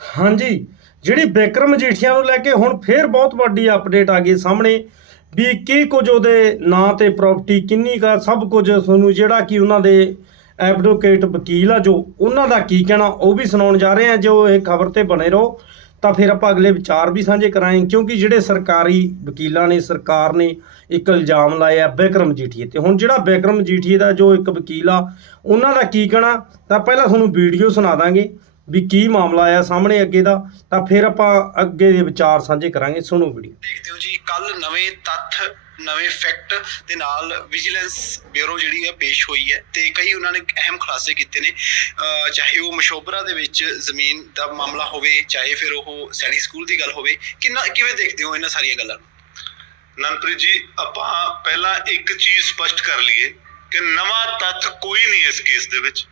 ਹਾਂਜੀ, ਜਿਹੜੀ ਬਿਕਰਮ ਮਜੀਠੀਆ ਨੂੰ ਲੈ ਕੇ ਹੁਣ ਫੇਰ ਬਹੁਤ ਵੱਡੀ ਅਪਡੇਟ ਆ ਗਈ ਸਾਹਮਣੇ ਵੀ ਕੀ ਕੁਝ ਉਹਦੇ ਨਾਂ ਤੇ ਪ੍ਰਾਪਰਟੀ ਕਿੰਨੀ ਕਾ ਸਭ ਕੁਝ ਤੁਹਾਨੂੰ ਜਿਹੜਾ ਕਿ ਉਹਨਾਂ ਦੇ ਐਡਵੋਕੇਟ ਵਕੀਲ ਆ ਜੋ ਉਹਨਾਂ ਦਾ ਕੀ ਕਹਿਣਾ, ਉਹ ਵੀ ਸੁਣਾਉਣ ਜਾ ਰਹੇ ਆ। ਜੋ ਇਹ ਖਬਰ ਤੇ ਬਣੇ ਰਹੋ, ਤਾਂ ਫਿਰ ਆਪਾਂ ਅਗਲੇ ਵਿਚਾਰ ਵੀ ਸਾਂਝੇ ਕਰਾਂਗੇ, ਕਿਉਂਕਿ ਜਿਹੜੇ ਸਰਕਾਰੀ ਵਕੀਲਾਂ ਨੇ, ਸਰਕਾਰ ਨੇ ਇੱਕ ਇਲਜ਼ਾਮ ਲਾਇਆ ਬਿਕਰਮ ਜੀਠੀਏ ਤੇ। ਹੁਣ ਜਿਹੜਾ ਬਿਕਰਮ ਜੀਠੀਏ ਦਾ ਜੋ ਇੱਕ ਵਕੀਲ ਆ, ਉਹਨਾਂ ਦਾ ਕੀ ਕਹਿਣਾ, ਤਾਂ ਪਹਿਲਾਂ ਤੁਹਾਨੂੰ ਵੀਡੀਓ ਸੁਣਾ ਦਾਂਗੇ। ਵੀ ਕੀ ਮਾਮਲਾ ਆਇਆ ਸਾਹਮਣੇ ਅੱਗੇ ਦਾ ਤਾਂ ਫਿਰ ਆਪਾਂ ਅੱਗੇ ਦੇ ਵਿਚਾਰ ਸਾਂਝੇ ਕਰਾਂਗੇ ਸੁਣੋ ਵੀਡੀਓ। ਦੇਖਦੇ ਹੋ ਜੀ ਕੱਲ ਨਵੇਂ ਤੱਥ ਨਵੇਂ ਫੈਕਟ ਦੇ ਨਾਲ ਵਿਜੀਲੈਂਸ ਬਿਊਰੋ ਜਿਹੜੀ ਹੈ ਪੇਸ਼ ਹੋਈ ਹੈ ਤੇ ਕਈ ਉਹਨਾਂ ਨੇ ਅਹਿਮ ਖੁਲਾਸੇ ਕੀਤੇ ਨੇ। ਚਾਹੇ ਉਹ ਮਸ਼ੋਬਰਾ ਦੇ ਵਿੱਚ ਜ਼ਮੀਨ ਦਾ ਮਾਮਲਾ ਹੋਵੇ ਚਾਹੇ ਫਿਰ ਉਹ ਸੈਨਿਕ ਸਕੂਲ ਦੀ ਗੱਲ ਹੋਵੇ ਕਿੰਨਾ ਕਿਵੇਂ ਦੇਖਦੇ ਹੋ ਇਹਨਾਂ ਸਾਰੀਆਂ ਗੱਲਾਂ ਨੂੰ? ਨਨਪ੍ਰੀਤ ਜੀ ਆਪਾਂ ਪਹਿਲਾਂ ਇੱਕ ਚੀਜ਼ ਸਪਸ਼ਟ ਕਰ ਲਈਏ ਕਿ ਨਵਾਂ ਤੱਥ ਕੋਈ ਨਹੀਂ ਇਸ ਕੇਸ ਦੇ ਵਿੱਚ।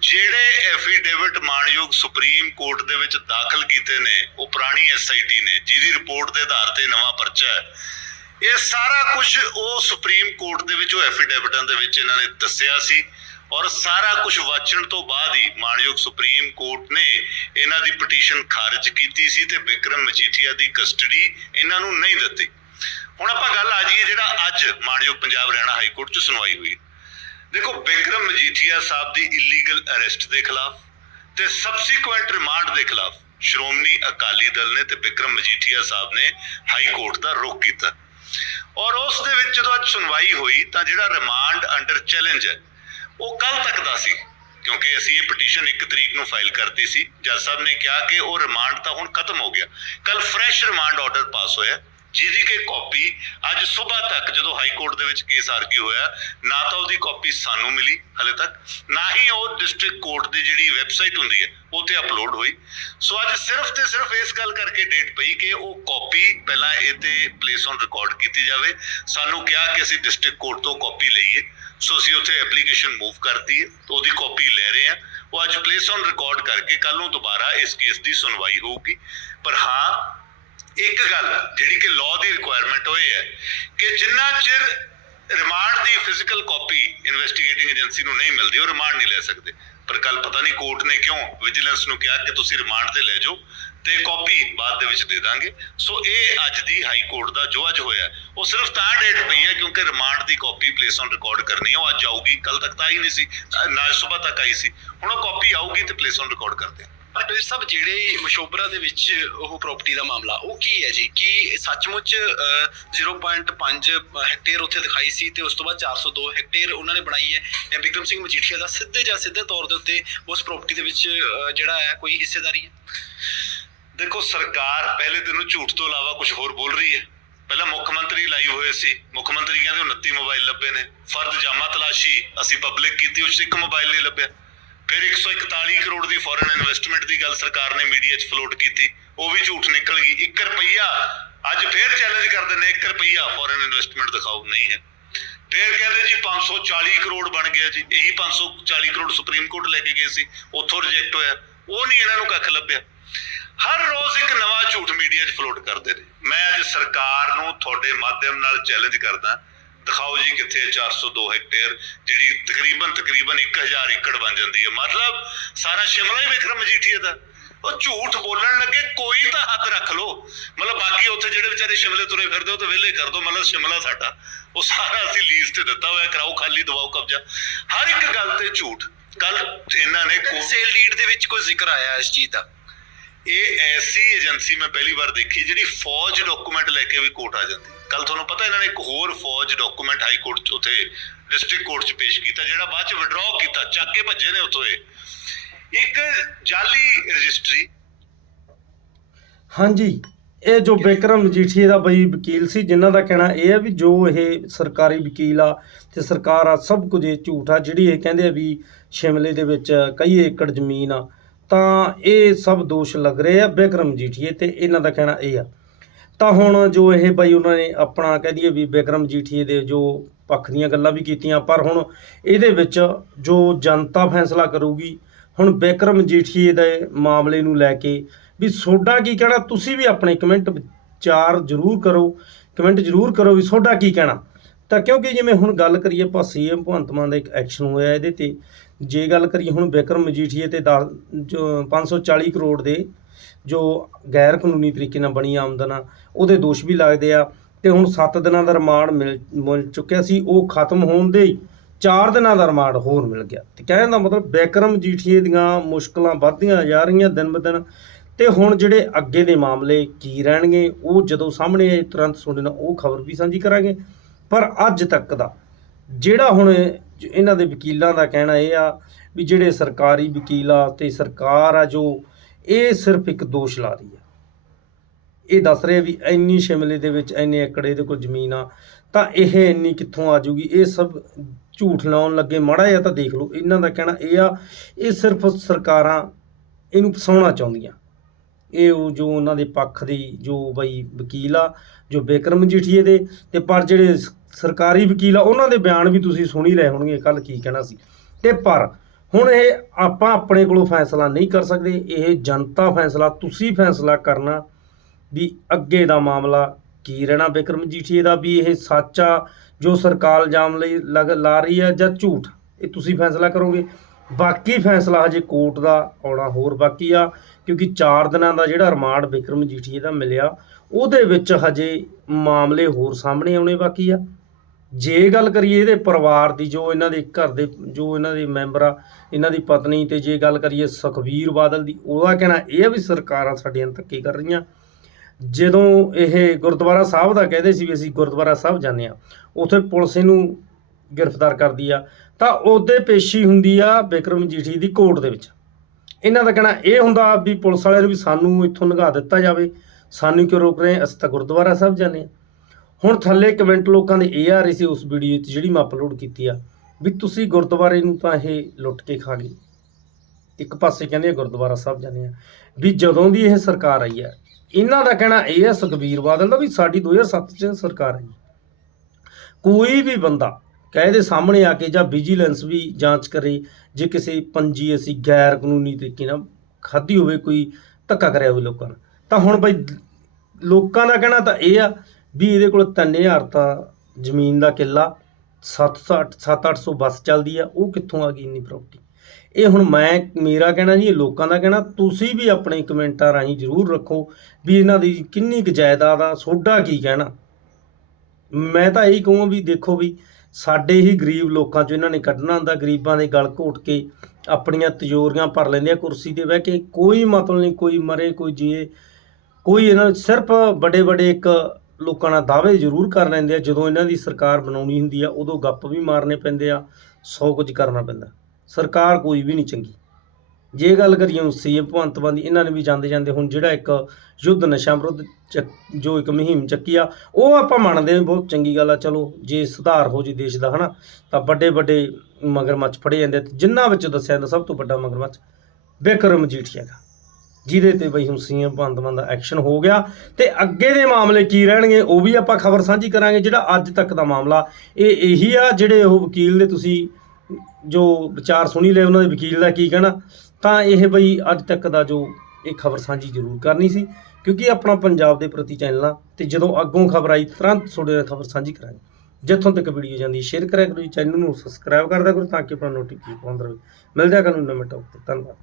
ਜਿਹੜੇ ਐਫੀਡੇਵਿਟ ਮਾਨਯੋਗ ਸੁਪਰੀਮ ਕੋਰਟ ਦੇ ਵਿੱਚ ਦਾਖਲ ਕੀਤੇ ਨੇ, ਉਹ ਪੁਰਾਣੀ ਐਸਆਈਟੀ ਨੇ, ਜਿਹਦੀ ਰਿਪੋਰਟ ਦੇ ਆਧਾਰ ਤੇ ਨਵਾਂ ਪਰਚਾ ਹੈ। ਇਹ ਸਾਰਾ ਕੁਝ ਉਹ ਸੁਪਰੀਮ ਕੋਰਟ ਦੇ ਵਿੱਚ, ਉਹ ਐਫੀਡੇਵਿਟਾਂ ਦੇ ਵਿੱਚ ਇਹਨਾਂ ਨੇ ਦੱਸਿਆ ਸੀ ਔਰ ਸਾਰਾ ਕੁਝ ਵਾਚਣ ਤੋਂ ਬਾਅਦ ਹੀ ਮਾਨਯੋਗ ਸੁਪਰੀਮ ਕੋਰਟ ਨੇ ਇਹਨਾਂ ਦੀ ਪਟੀਸ਼ਨ ਖਾਰਜ ਕੀਤੀ ਸੀ ਤੇ ਵਿਕਰਮ ਮਜੀਠੀਆ ਦੀ ਕਸਟਡੀ ਇਹਨਾਂ ਨੂੰ ਨਹੀਂ ਦਿੱਤੀ। ਹੁਣ ਆਪਾਂ ਗੱਲ ਆ ਜਾਈਏ ਜਿਹੜਾ ਅੱਜ ਮਾਨਯੋਗ ਪੰਜਾਬ ਹਰਿਆਣਾ ਹਾਈ ਕੋਰਟ 'ਚ ਸੁਣਵਾਈ ਹੋਈ। ਦੇਖੋ ਵਿਕਰਮ ਮਜੀਠੀਆ ਸਾਹਿਬ ਦੀ ਇਲੀਗਲ ਅਰੈਸਟ ਦੇ ਖਿਲਾਫ ਤੇ ਸਬਸੀਕੁਐਂਟ ਰਿਮਾਂਡ ਦੇ ਖਿਲਾਫ ਸ਼੍ਰੋਮਣੀ ਅਕਾਲੀ ਦਲ ਨੇ ਤੇ ਵਿਕਰਮ ਮਜੀਠੀਆ ਸਾਹਿਬ ਨੇ ਹਾਈ ਕੋਰਟ ਦਾ ਰੁਖ ਕੀਤਾ। ਔਰ ਉਸ ਦੇ ਵਿੱਚ ਜਦੋਂ ਅੱਜ ਸੁਣਵਾਈ ਹੋਈ ਤਾਂ ਜਿਹੜਾ ਰਿਮਾਂਡ ਅੰਡਰ ਚੈਲੰਜ ਹੈ, ਉਹ ਕੱਲ ਤੱਕ ਦਾ ਸੀ, ਕਿਉਂਕਿ ਅਸੀਂ ਇਹ ਪਟੀਸ਼ਨ 1 ਤਰੀਕ ਨੂੰ ਫਾਈਲ ਕਰਤੀ ਸੀ। ਜੱਜ ਸਾਹਿਬ ਨੇ ਕਿਹਾ ਕਿ ਉਹ ਰਿਮਾਂਡ ਤਾਂ ਹੁਣ ਖਤਮ ਹੋ ਗਿਆ। ਕੱਲ ਫਰੈਸ਼ ਰਿਮਾਂਡ ਆਰਡਰ ਪਾਸ ਹੋਇਆ। ਜਿਹਦੀ ਕਿ ਕਾਪੀ ਅੱਜ ਸਵੇਰ ਤੱਕ ਜਦੋਂ ਹਾਈ ਕੋਰਟ ਦੇ ਵਿੱਚ ਕੇਸ ਆਰਗੂ ਹੋਇਆ, ਨਾ ਤਾਂ ਉਹਦੀ ਕਾਪੀ ਸਾਨੂੰ ਮਿਲੀ, ਹਲੇ ਤੱਕ, ਨਾ ਹੀ ਉਹ ਡਿਸਟ੍ਰਿਕਟ ਕੋਰਟ ਦੀ ਜਿਹੜੀ ਵੈਬਸਾਈਟ ਹੁੰਦੀ ਹੈ, ਉੱਥੇ ਅਪਲੋਡ ਹੋਈ। ਸੋ ਅੱਜ ਸਿਰਫ ਤੇ ਸਿਰਫ ਇਸ ਗੱਲ ਕਰਕੇ ਡੇਟ ਪਈ ਕਿ ਉਹ ਕਾਪੀ ਪਹਿਲਾਂ ਇਹ ਪਲੇਸ ਔਨ ਰਿਕਾਰਡ ਕੀਤੀ ਜਾਵੇ। ਸਾਨੂੰ ਕਿਹਾ ਕਿ ਅਸੀਂ ਡਿਸਟ੍ਰਿਕਟ ਕੋਰਟ ਤੋਂ ਕਾਪੀ ਲਈਏ। ਸੋ ਅਸੀਂ ਉੱਥੇ ਐਪਲੀਕੇਸ਼ਨ ਮੂਵ ਕਰਤੀ ਹੈ ਉਹਦੀ ਕਾਪੀ ਲੈ ਰਹੇ ਹਾਂ। ਉਹ ਅੱਜ ਪਲੇਸ ਔਨ ਰਿਕਾਰਡ ਕਰਕੇ ਕੱਲ ਨੂੰ ਦੁਬਾਰਾ ਇਸ ਕੇਸ ਦੀ ਸੁਣਵਾਈ ਹੋਊਗੀ। ਪਰ ਹਾਂ ਇੱਕ ਗੱਲ ਜਿਹੜੀ ਕਿ ਲਾਅ ਦੀ ਰਿਕੁਆਇਰਮੈਂਟ ਹੋਈ ਹੈ ਕਿ ਜਿੰਨਾ ਚਿਰ ਰਿਮਾਂਡ ਦੀ ਫਿਜ਼ੀਕਲ ਕਾਪੀ ਇਨਵੈਸਟੀਗੇਟਿੰਗ ਏਜੰਸੀ ਨੂੰ ਨਹੀਂ ਮਿਲਦੀ, ਉਹ ਰਿਮਾਂਡ ਨਹੀਂ ਲੈ ਸਕਦੇ। ਪਰ ਕੱਲ ਪਤਾ ਨਹੀਂ ਕੋਰਟ ਨੇ ਕਿਉਂ ਵਿਜੀਲੈਂਸ ਨੂੰ ਕਿਹਾ ਕਿ ਤੁਸੀਂ ਰਿਮਾਂਡ ਤੇ ਲੈ ਜਾਓ ਤੇ ਕਾਪੀ ਬਾਅਦ ਦੇ ਵਿੱਚ ਦੇ ਦਾਂਗੇ। ਸੋ ਇਹ ਅੱਜ ਦੀ ਹਾਈ ਕੋਰਟ ਦਾ ਜੋ ਅੱਜ ਹੋਇਆ, ਉਹ ਸਿਰਫ ਤਾਂ ਡੇਟ ਪਈ ਹੈ ਕਿਉਂਕਿ ਰਿਮਾਂਡ ਦੀ ਕਾਪੀ ਪਲੇਸ ਔਨ ਰਿਕਾਰਡ ਕਰਨੀ ਹੈ, ਉਹ ਅੱਜ ਆਊਗੀ। ਕੱਲ ਤੱਕ ਤਾਂ ਆਈ ਨਹੀਂ ਸੀ ਨਾ ਸਵੇਰ ਤੱਕ ਆਈ ਸੀ। ਹੁਣ ਉਹ ਕਾਪੀ ਆਊਗੀ ਤੇ ਪਲੇਸ ਔਨ ਰਿਕਾਰਡ ਕਰਦੇ ਹਾਂ। ਪਰ ਸਭ ਜਿਹੜੇ ਮਸ਼ੋਬਰਾ ਦੇ ਵਿੱਚ ਉਹ ਪ੍ਰਾਪਰਟੀ ਦਾ ਮਾਮਲਾ, ਉਹ ਕੀ ਹੈ ਜੀ? ਕਿ ਸੱਚਮੁੱਚ 0.5 ਹੈਕਟੇਅਰ ਉੱਥੇ ਦਿਖਾਈ ਸੀ ਤੇ ਉਸ ਤੋਂ ਬਾਅਦ 402 ਹੈਕਟੇਅਰ ਉਹਨਾਂ ਨੇ ਬਣਾਈ ਹੈ ਜਾਂ ਬਿਕਰਮ ਸਿੰਘ ਮਜੀਠੀਆ ਦਾ ਸਿੱਧੇ ਜਾਂ ਸਿੱਧੇ ਤੌਰ ਦੇ ਉੱਤੇ ਉਸ ਪ੍ਰਾਪਰਟੀ ਦੇ ਵਿੱਚ ਜਿਹੜਾ ਹੈ ਕੋਈ ਹਿੱਸੇਦਾਰੀ ਹੈ? ਦੇਖੋ, ਸਰਕਾਰ ਪਹਿਲੇ ਦਿਨ ਝੂਠ ਤੋਂ ਇਲਾਵਾ ਕੁਝ ਹੋਰ ਬੋਲ ਰਹੀ ਹੈ। ਪਹਿਲਾਂ ਮੁੱਖ ਮੰਤਰੀ ਲਾਈਵ ਹੋਏ ਸੀ। ਮੁੱਖ ਮੰਤਰੀ ਕਹਿੰਦੇ 29 ਮੋਬਾਈਲ ਲੱਭੇ ਨੇ। ਫਰਦ ਜਾਮਾ ਤਲਾਸ਼ੀ ਅਸੀਂ ਪਬਲਿਕ ਕੀਤੀ, ਉਸ ਇੱਕ ਮੋਬਾਈਲ ਨਹੀਂ ਲੱਭਿਆ। ਫਿਰ 141 ਕਰੋੜ ਦੀ ਫੋਰਨ ਇਨਵੈਸਟਮੈਂਟ ਦੀ ਗੱਲ ਸਰਕਾਰ ਨੇ ਮੀਡੀਆ 'ਚ ਫਲੋਟ ਕੀਤੀ, ਉਹ ਵੀ ਝੂਠ ਨਿਕਲ ਗਈ। 1 ਰੁਪਈਆ, ਅੱਜ ਫਿਰ ਚੈਲੰਜ ਕਰ ਦਿੰਦੇ 1 ਰੁਪਈਆ ਫੋਰਨ ਇਨਵੈਸਟਮੈਂਟ ਦਿਖਾਓ, ਨਹੀਂ ਹੈ। ਫਿਰ ਕਹਿੰਦੇ ਜੀ 540 ਕਰੋੜ ਬਣ ਗਿਆ ਜੀ, ਇਹੀ 540 ਕਰੋੜ ਸੁਪਰੀਮ ਕੋਰਟ ਲੈ ਕੇ ਗਏ ਸੀ, ਉੱਥੋਂ ਰਿਜੈਕਟ ਹੋਇਆ। ਉਹ ਨਹੀਂ ਇਹਨਾਂ ਨੂੰ ਕੱਖ ਲੱਭਿਆ। ਹਰ ਰੋਜ਼ ਇੱਕ ਨਵਾਂ ਝੂਠ ਮੀਡੀਆ 'ਚ ਫਲੋਟ ਕਰਦੇ ਨੇ। ਮੈਂ ਅੱਜ ਸਰਕਾਰ ਨੂੰ ਤੁਹਾਡੇ ਮਾਧਿਅਮ ਨਾਲ ਚੈਲੰਜ ਕਰਦਾ ਦਿਖਾਓ ਜੀ ਕਿੱਥੇ ਹੈ 402 ਹੈਕਟੇਅਰ ਜਿਹੜੀ ਤਕਰੀਬਨ ਤਕਰੀਬਨ 1000 ਏਕੜ ਬਣ ਜਾਂਦੀ ਹੈ। ਮਤਲਬ ਸਾਰਾ ਸ਼ਿਮਲਾ ਹੀ ਵਿਕਰਮ ਮਜੀਠੀਆ ਦਾ। ਉਹ ਝੂਠ ਬੋਲਣ ਲੱਗੇ ਕੋਈ ਤਾਂ ਹੱਦ ਰੱਖ ਲੋ ਮਤਲਬ ਬਾਕੀ ਉੱਥੇ ਜਿਹੜੇ ਵਿਚਾਰੇ ਸ਼ਿਮਲੇ ਤੁਰੇ ਫਿਰਦੇ ਉਹ ਤਾਂ ਵਿਹਲੇ ਕਰ ਦੋ ਮਤਲਬ ਸ਼ਿਮਲਾ ਸਾਡਾ। ਉਹ ਸਾਰਾ ਅਸੀਂ ਲੀਜ਼ ਤੇ ਦਿੱਤਾ ਹੋਇਆ ਕਰਾਓ ਖਾਲੀ ਦਵਾਓ ਕਬਜ਼ਾ। ਹਰ ਇੱਕ ਗੱਲ ਤੇ ਝੂਠ। ਕੱਲ ਇਹਨਾਂ ਨੇ ਸੇਲ ਡੀਡ ਦੇ ਵਿੱਚ ਕੋਈ ਜ਼ਿਕਰ ਆਇਆ ਇਸ ਚੀਜ਼ ਦਾ? ਇਹ ਐਸੀ ਏਜੰਸੀ ਮੈਂ ਪਹਿਲੀ ਵਾਰ ਦੇਖੀ ਜਿਹੜੀ ਫੌਜ ਡਾਕੂਮੈਂਟ ਲੈ ਕੇ ਵੀ ਕੋਰਟ ਆ ਜਾਂਦੀ। ਕੱਲ ਤੁਹਾਨੂੰ ਪਤਾ ਇਹਨਾਂ ਨੇ ਇੱਕ ਹੋਰ ਫੌਜ ਡਾਕੂਮੈਂਟ ਹਾਈ ਕੋਰਟ ਚ ਉਥੇ ਡਿਸਟ੍ਰਿਕਟ ਕੋਰਟ ਚ ਪੇਸ਼ ਕੀਤਾ ਜਿਹੜਾ ਬਾਅਦ ਚ ਵਿਡਰਾਅ ਕੀਤਾ ਚੱਕ ਕੇ ਭੱਜੇ ਨੇ ਉਥੋਂ ਇਹ। ਇੱਕ ਜਾਲੀ ਰਜਿਸਟਰੀ ਹਾਂਜੀ ਇਹ ਜੋ ਬਿਕਰਮ ਮਜੀਠੀਏ ਦਾ ਬਈ ਵਕੀਲ ਸੀ ਜਿਨ੍ਹਾਂ ਦਾ ਕਹਿਣਾ ਇਹ ਹੈ ਵੀ ਜੋ ਇਹ ਸਰਕਾਰੀ ਵਕੀਲ ਆ ਤੇ ਸਰਕਾਰ ਆ ਸਭ ਕੁਝ ਇਹ ਝੂਠ ਆ ਜਿਹੜੀ ਇਹ ਕਹਿੰਦੇ ਆ ਵੀ ਸ਼ਿਮਲੇ ਦੇ ਵਿੱਚ ਕਈ ਏਕੜ ਜ਼ਮੀਨ ਆ ਤਾਂ ਇਹ ਸਭ ਦੋਸ਼ ਲੱਗ ਰਹੇ ਆ ਬਿਕਰਮ ਮਜੀਠੀਏ ਤੇ ਇਹਨਾਂ ਦਾ ਕਹਿਣਾ ਇਹ ਆ। ਤਾਂ ਹੁਣ ਜੋ ਇਹ ਬਈ ਉਹਨਾਂ ਨੇ ਆਪਣਾ ਕਹਿ ਦਈਏ ਵੀ ਬਿਕਰਮ ਜੀਠੀਏ ਦੇ ਜੋ ਪੱਖ ਦੀਆਂ ਗੱਲਾਂ ਵੀ ਕੀਤੀਆਂ, ਪਰ ਹੁਣ ਇਹਦੇ ਵਿੱਚ ਜੋ ਜਨਤਾ ਫੈਸਲਾ ਕਰੂਗੀ, ਹੁਣ ਬਿਕਰਮ ਜੀਠੀਏ ਦੇ ਮਾਮਲੇ ਨੂੰ ਲੈ ਕੇ ਵੀ ਸੋਡਾ ਕੀ ਕਹਿਣਾ, ਤੁਸੀਂ ਵੀ ਆਪਣੇ ਕਮੈਂਟ ਵਿਚਾਰ ਜ਼ਰੂਰ ਕਰੋ, ਕਮੈਂਟ ਜ਼ਰੂਰ ਕਰੋ ਵੀ ਸੋਡਾ ਕੀ ਕਹਿਣਾ। ਤਾਂ ਕਿਉਂਕਿ ਜਿਵੇਂ ਹੁਣ ਗੱਲ ਕਰੀਏ ਆਪਾਂ ਸੀਐਮ ਭਗਵੰਤ ਮਾਨ ਦਾ ਇੱਕ ਐਕਸ਼ਨ ਹੋਇਆ ਇਹਦੇ ਤੇ, ਜੇ ਗੱਲ ਕਰੀਏ ਹੁਣ ਬਿਕਰਮ ਮਜੀਠੀਏ ਤੇ ਦਸ- ਜੋ 540 ਕਰੋੜ ਦੇ ਜੋ ਗੈਰ ਕਾਨੂੰਨੀ ਤਰੀਕੇ ਨਾਲ ਬਣੀ ਆਮਦਨ ਆ, ਉਹਦੇ ਦੋਸ਼ ਵੀ ਲੱਗਦੇ ਆ, ਤੇ ਹੁਣ 7 ਦਿਨਾਂ ਦਾ ਰਿਮਾਂਡ ਮਿਲ ਮਿਲ ਚੁੱਕਿਆ ਸੀ, ਉਹ ਖਤਮ ਹੋਣ ਦੇ ਹੀ 4 ਦਿਨਾਂ ਦਾ ਰਿਮਾਂਡ ਹੋਰ ਮਿਲ ਗਿਆ। ਤੇ ਕਹਿਣ ਦਾ ਮਤਲਬ ਬੈਕਰਮ ਜੀਠੀਏ ਦੀਆਂ ਮੁਸ਼ਕਲਾਂ ਵੱਧਦੀਆਂ ਜਾ ਰਹੀਆਂ ਦਿਨ ਬ ਦਿਨ, ਤੇ ਹੁਣ ਜਿਹੜੇ ਅੱਗੇ ਦੇ ਮਾਮਲੇ ਕੀ ਰਹਿਣਗੇ, ਉਹ ਜਦੋਂ ਸਾਹਮਣੇ ਆਏ, ਤੁਰੰਤ ਤੁਹਾਡੇ ਉਹ ਖਬਰ ਵੀ ਸਾਂਝੀ ਕਰਾਂਗੇ। ਪਰ ਅੱਜ ਤੱਕ ਦਾ, ਜਿਹੜਾ ਹੁਣ ਇਹਨਾਂ ਦੇ ਵਕੀਲਾਂ ਦਾ ਕਹਿਣਾ ਇਹ ਆ ਵੀ ਜਿਹੜੇ ਸਰਕਾਰੀ ਵਕੀਲ ਆ ਤੇ ਸਰਕਾਰ ਆ ਜੋ, ਇਹ ਸਿਰਫ ਇੱਕ ਦੋਸ਼ ਲਾ ਰਹੀ ਆ। ਇਹ ਦੱਸ ਰਹੇ ਵੀ ਇੰਨੀ ਸ਼ਿਮਲੇ ਦੇ ਵਿੱਚ, ਇੰਨੇ ਏਕੜ ਇਹਦੇ ਕੋਲ ਜ਼ਮੀਨ ਆ, ਤਾਂ ਇਹ ਇੰਨੀ ਕਿੱਥੋਂ ਆ ਜੂਗੀ ਇਹ ਸਭ ਝੂਠ ਲਾਉਣ ਲੱਗੇ। ਮਾੜਾ ਜਿਹਾ ਤਾਂ ਦੇਖ ਲਓ, ਇਹਨਾਂ ਦਾ ਕਹਿਣਾ ਇਹ ਆ, ਇਹ ਸਿਰਫ ਸਰਕਾਰਾਂ ਇਹਨੂੰ ਫਸਾਉਣਾ ਚਾਹੁੰਦੀਆਂ। ਇਹ ਉਹ ਜੋ ਉਹਨਾਂ ਦੇ ਪੱਖ ਦੀ ਜੋ ਬਈ ਵਕੀਲ ਆ, ਜੋ ਬੇਕਰਮ ਜੀਠੀਏ ਦੇ, ਤੇ ਪਰ ਜਿਹੜੇ ਸਰਕਾਰੀ ਵਕੀਲ ਆ, ਉਹਨਾਂ ਦੇ ਬਿਆਨ ਵੀ ਤੁਸੀਂ ਸੁਣੀ ਰਹੇ ਲਏ ਹੋਣਗੇ ਕੱਲ ਕੀ ਕਹਿਣਾ ਸੀ। ਤੇ ਪਰ ਹੁਣ ਇਹ ਆਪਾਂ ਆਪਣੇ ਕੋਲੋਂ ਫੈਸਲਾ ਨਹੀਂ ਕਰ ਸਕਦੇ, ਇਹ ਜਨਤਾ ਫੈਸਲਾ, ਤੁਸੀਂ ਫੈਸਲਾ ਕਰਨਾ ਵੀ ਅੱਗੇ ਦਾ ਮਾਮਲਾ ਕੀ ਰਹਿਣਾ ਬਿਕਰਮ ਜੀਠੀਏ ਦਾ, ਵੀ ਇਹ ਸੱਚ ਆ, ਜੋ ਸਰਕਾਰ ਇਲਜ਼ਾਮ ਲਈ ਲਗ ਲਾ ਰਹੀ ਹੈ ਜਾਂ ਝੂਠ, ਇਹ ਤੁਸੀਂ ਫੈਸਲਾ ਕਰੋਗੇ। ਬਾਕੀ ਫੈਸਲਾ ਹਜੇ ਕੋਰਟ ਦਾ ਆਉਣਾ ਹੋਰ ਬਾਕੀ ਆ, ਕਿਉਂਕਿ 4 ਦਿਨਾਂ ਦਾ ਜਿਹੜਾ ਰਿਮਾਂਡ ਬਿਕਰਮ ਜੀਠੀਏ ਦਾ ਮਿਲਿਆ, ਉਹਦੇ ਵਿੱਚ ਹਜੇ ਮਾਮਲੇ ਹੋਰ ਸਾਹਮਣੇ ਆਉਣੇ ਬਾਕੀ ਆ। ਜੇ ਗੱਲ ਕਰੀਏ ਇਹਦੇ ਪਰਿਵਾਰ ਦੀ, ਜੋ ਇਹਨਾਂ ਦੇ ਘਰ ਦੇ, ਜੋ ਇਹਨਾਂ ਦੇ ਮੈਂਬਰ ਆ, ਇਹਨਾਂ ਦੀ ਪਤਨੀ ਤੇ ਜੇ ਗੱਲ ਕਰੀਏ ਸੁਖਵੀਰ ਬਾਦਲ ਦੀ, ਉਹਦਾ ਕਹਿਣਾ ਇਹ ਆ ਵੀ ਸਰਕਾਰਾਂ ਸਾਡੀਆਂ ਧੱਕੇ ਕਰ ਰਹੀਆਂ। ਜਦੋਂ ਇਹ ਗੁਰਦੁਆਰਾ ਸਾਹਿਬ ਦਾ ਕਹਿੰਦੇ ਸੀ ਵੀ ਅਸੀਂ ਗੁਰਦੁਆਰਾ ਸਾਹਿਬ ਜਾਂਦੇ ਆ ਉੱਥੇ ਪੁਲਿਸ ਇਹਨੂੰ ਗ੍ਰਿਫਤਾਰ ਕਰਦੀ ਆ। ਤਾਂ ਉਹਦੇ ਪੇਸ਼ੀ ਹੁੰਦੀ ਆ ਬਿਕਰਮ ਜੀਠੀ ਦੀ ਕੋਰਟ ਦੇ ਵਿੱਚ। ਇਹਨਾਂ ਦਾ ਕਹਿਣਾ ਇਹ ਹੁੰਦਾ ਵੀ ਪੁਲਿਸ ਵਾਲਿਆਂ ਨੂੰ ਵੀ ਸਾਨੂੰ ਇੱਥੋਂ ਲੰਘਾ ਦਿੱਤਾ ਜਾਵੇ, ਸਾਨੂੰ ਕਿਉਂ ਰੋਕ ਰਹੇ ਅਸੀਂ ਤਾਂ ਗੁਰਦੁਆਰਾ ਸਾਹਿਬ ਜਾਂਦੇ ਆ ਹੁਣ ਥੱਲੇ ਕਮੈਂਟ ਲੋਕਾਂ ਦੇ ਇਹ ਆ ਰਹੇ ਸੀ ਉਸ ਵੀਡੀਓ 'ਚ ਜਿਹੜੀ ਮੈਂ ਅਪਲੋਡ ਕੀਤੀ ਆ, ਵੀ ਤੁਸੀਂ ਗੁਰਦੁਆਰੇ ਨੂੰ ਤਾਂ ਇਹ ਲੁੱਟ ਕੇ ਖਾ ਗਏ। ਇੱਕ ਪਾਸੇ ਕਹਿੰਦੇ ਆ ਗੁਰਦੁਆਰਾ ਸਾਹਿਬ ਜਾਂਦੇ ਆ। ਵੀ ਜਦੋਂ ਦੀ ਇਹ ਸਰਕਾਰ ਆਈ ਹੈ ਇਹਨਾਂ ਦਾ ਕਹਿਣਾ ਇਹ ਆ ਸੁਖਬੀਰ ਬਾਦਲ ਦਾ ਵੀ ਸਾਡੀ 2007 ਚ ਸਰਕਾਰ ਆਈ। ਕੋਈ ਵੀ ਬੰਦਾ ਕਹੇ ਦੇ ਸਾਹਮਣੇ ਆ ਕੇ ਜਾਂ ਵਿਜੀਲੈਂਸ ਵੀ ਜਾਂਚ ਕਰੇ, ਜੇ ਕਿਸੇ ਪੰਜੀ ਅਸੀਂ ਗੈਰ ਕਾਨੂੰਨੀ ਤਰੀਕੇ ਨਾਲ ਖਾਧੀ ਹੋਵੇ, ਕੋਈ ਧੱਕਾ ਕਰਿਆ ਹੋਵੇ ਲੋਕਾਂ ਨਾਲ, ਤਾਂ ਹੁਣ ਬਈ ਲੋਕਾਂ ਦਾ ਕਹਿਣਾ ਤਾਂ ਇਹ ਆ ਵੀ ਇਹਦੇ ਕੋਲ 3000 ਤਾਂ ਜ਼ਮੀਨ ਦਾ ਕਿੱਲਾ 700 7-800 ਬੱਸ ਚੱਲਦੀ ਆ, ਉਹ ਕਿੱਥੋਂ ਆ ਗਈ ਇੰਨੀ ਪ੍ਰਾਪਰਟੀ ਇਹ ਹੁਣ ਮੈਂ, ਮੇਰਾ ਕਹਿਣਾ ਜੀ, ਇਹ ਲੋਕਾਂ ਦਾ ਕਹਿਣਾ, ਤੁਸੀਂ ਵੀ ਆਪਣੇ ਕਮੈਂਟਾਂ ਰਾਹੀਂ ਜ਼ਰੂਰ ਰੱਖੋ ਵੀ ਇਹਨਾਂ ਦੀ ਕਿੰਨੀ ਕੁ ਜਾਇਦਾਦ ਆ ਸੋਡਾ ਕੀ ਕਹਿਣਾ? ਮੈਂ ਤਾਂ ਇਹੀ ਕਹੂੰ ਵੀ ਦੇਖੋ ਵੀ ਸਾਡੇ ਹੀ ਗਰੀਬ ਲੋਕਾਂ ਚੋਂ ਇਹਨਾਂ ਨੇ ਕੱਢਣਾ ਹੁੰਦਾ, ਗਰੀਬਾਂ ਦੇ ਗਲ ਘੋਟ ਕੇ ਆਪਣੀਆਂ ਤਿਜੋਰੀਆਂ ਭਰ ਲੈਂਦੇ ਆ, ਕੁਰਸੀ ਤੇ ਬਹਿ ਕੇ, ਕੋਈ ਮਤਲਬ ਨਹੀਂ, ਕੋਈ ਮਰੇ, ਕੋਈ ਜੀਏ, ਕੋਈ ਇਹਨਾਂ ਸਿਰਫ ਵੱਡੇ ਵੱਡੇ ਇੱਕ ਲੋਕਾਂ ਨਾਲ ਦਾਅਵੇ ਜ਼ਰੂਰ ਕਰ ਲੈਂਦੇ ਆ, ਜਦੋਂ ਇਹਨਾਂ ਦੀ ਸਰਕਾਰ ਬਣਾਉਣੀ ਹੁੰਦੀ ਆ, ਉਦੋਂ ਗੱਪ ਵੀ ਮਾਰਨੇ ਪੈਂਦੇ ਆ, ਸੌ ਕੁਝ ਕਰਨਾ ਪੈਂਦਾ। ਸਰਕਾਰ ਕੋਈ ਵੀ ਨਹੀਂ ਚੰਗੀ। ਜੇ ਗੱਲ ਕਰੀਏ ਹੁਣ ਸੀਐਮ ਭਗਵੰਤ ਮਾਨ ਦੀ, ਇਹਨਾਂ ਨੇ ਵੀ ਜਾਂਦੇ ਜਾਂਦੇ ਹੁਣ ਜਿਹੜਾ ਇੱਕ ਯੁੱਧ ਨਸ਼ਾ ਵਿਰੁੱਧ ਚੱਕ- ਜੋ ਇੱਕ ਮੁਹਿੰਮ ਚੱਕੀ ਆ, ਉਹ ਆਪਾਂ ਮੰਨਦੇ ਹਾਂ ਬਹੁਤ ਚੰਗੀ ਗੱਲ ਆ, ਚਲੋ ਜੇ ਸੁਧਾਰ ਹੋ ਜੇ ਦੇਸ਼ ਦਾ, ਹਨਾ, ਤਾਂ ਵੱਡੇ ਵੱਡੇ ਮਗਰਮੱਛ ਫੜੇ ਜਾਂਦੇ ਆ ਜਿਨ੍ਹਾਂ ਵਿੱਚ ਦੱਸਿਆ ਜਾਂਦਾ, ਸਭ ਤੋਂ ਵੱਡਾ ਮਗਰਮੱਛ ਬਿਕਰਮ ਮਜੀਠੀਆ ਦਾ ਜਿਹਦੇ ਤੇ ਬਈ ਹੁਣ ਸੀਐਮ ਭਗਵੰਤ ਦਾ ਐਕਸ਼ਨ ਹੋ ਗਿਆ ਤੇ ਅੱਗੇ ਦੇ ਮਾਮਲੇ ਕੀ ਰਹਿਣਗੇ, ਉਹ ਵੀ ਆਪਾਂ ਖਬਰ ਸਾਂਝੀ ਕਰਾਂਗੇ, ਜਿਹੜਾ ਅੱਜ ਤੱਕ ਦਾ ਮਾਮਲਾ। ਇਹ ਇਹੀ ਆ ਜਿਹੜੇ ਉਹ ਵਕੀਲ ਦੇ ਤੁਸੀਂ ਜੋ ਵਿਚਾਰ ਸੁਣੀ ਲਏ, ਉਹਨਾਂ ਦੇ ਵਕੀਲ ਦਾ ਕੀ ਕਹਿਣਾ? ਤਾਂ ਇਹ ਬਈ ਅੱਜ ਤੱਕ ਦਾ ਜੋ ਇਹ ਖਬਰ ਸਾਂਝੀ ਜ਼ਰੂਰ ਕਰਨੀ ਸੀ, ਕਿਉਂਕਿ ਆਪਣਾ ਪੰਜਾਬ ਦੇ ਪ੍ਰਤੀ ਚੈਨਲਾਂ ਆ ਤੇ ਜਦੋਂ ਅੱਗੋਂ ਖਬਰ ਆਈ, ਤੁਰੰਤ ਤੁਹਾਡੇ ਨਾਲ ਖਬਰ ਸਾਂਝੀ ਕਰਾਂਗੇ। ਜਿੱਥੋਂ ਤੱਕ ਵੀਡੀਓ ਜਾਂਦੀ ਸ਼ੇਅਰ ਕਰਿਆ ਕਰੋ ਜੀ ਚੈਨਲ ਨੂੰ ਸਬਸਕ੍ਰਾਈਬ ਕਰਦਾ ਕਰੋ ਤਾਂ ਕਿ ਆਪਣਾ ਨੋਟੀਫਿਕੇਸ਼ਨ ਪਾਉਂਦਾ ਰਹੇ। ਮਿਲਦੇ ਆ ਕਾਨੂੰਨ ਨਵੇਂ ਟੌਪ ਧੰਨਵਾਦ।